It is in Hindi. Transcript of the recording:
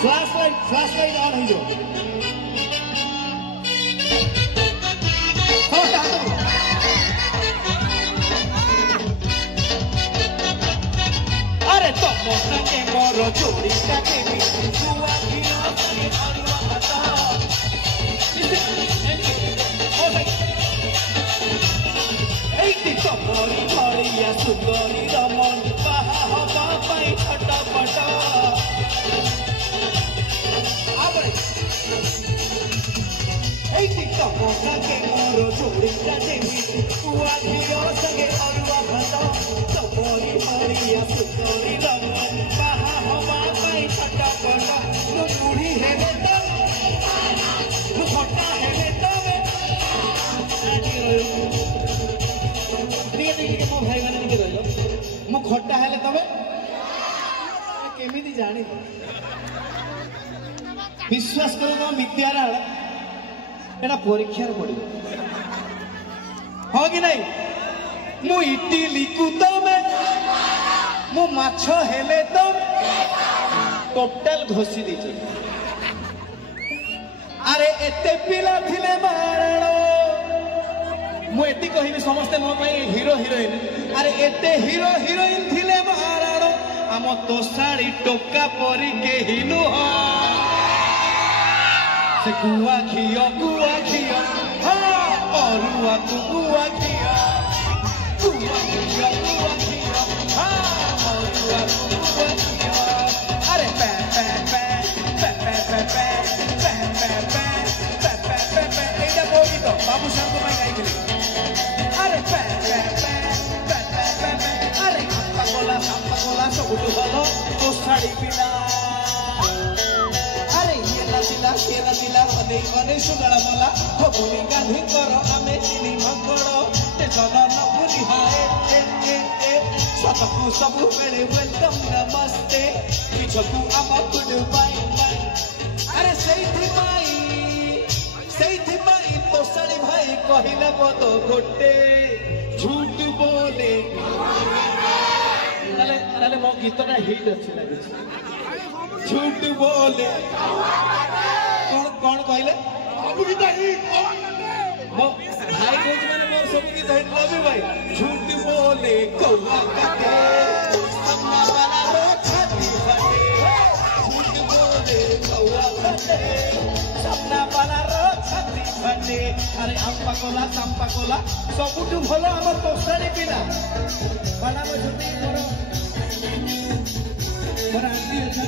फ्लैश लाइट ऑन हो जाओ। अरे तो मोटा के मोरो जोड़ी का देवी सुआ की आसनी भरुआ बता एती तो मोरी भरिया सुंदरी रमन बाहा हवा पाई छटपट आबरे एती तो मोटा के मोरो जोड़ी का देवी सुआ की आसनी भरुआ बता तो मोरी भरिया सुंदरी रमन बाहा हवा पाई छटपट नु बूढ़ी है रे तो नु छोटा है रे तो मो भाई मैंने टिके रहिलो मु खट्टा हेले तबे केमिति जानी विश्वास करो मिथ्यारा एटा परीक्षा रे पड़िबो हो कि नहीं मु इडली कु तबे मु माछो हेले तो टोटल घोसी दीचे अरे एते पिला थिले मारणो मु एति कहिबी समस्त मो पई हीरो हिरोइन अरे एते हीरो हिरोइन थिले महाराणो आम तोसाड़ी टोका परी के हिनु हो से गुआ खियो हां अरुआ तू गुआ खियो हां अरुआ तू गुआ खियो अरे पे पे पे पे पे पे पे पे पे पे पे पे पे एटा बोली तो बाबू संग में गाई गेली अरे पे पे पे पे पे पे अरे आप्पा कोला सबुठु भलो तो साड़ी पिला अरे ये नदिला अने सुगड़ा मला हबुनी गांधी करो आमे चिनी मकड़ो ते चलो न भूली हाय ए सतकु सबु बेले वेलकम नमस्ते पिछकु आमा गुड बाय अरे सही माई तो साड़ी भाई कहिले बतो गोटे झूठ बोले नाले मो गीतटा हिट अछि लागे झूठ बोले कौन कहले सब गीत हिट मो भाई कोच माने मोर सब गीत हिट लबे भाई झूठ बोले कौआ काटे सपना वाला रो छाती फटे झूठ बोले कौआ काटे सपना वाला रो छाती फटे अरे आप्पा कोला सबुठु भलो हमर तोसारी पिला बाला में झुटी मोर आंटी अछि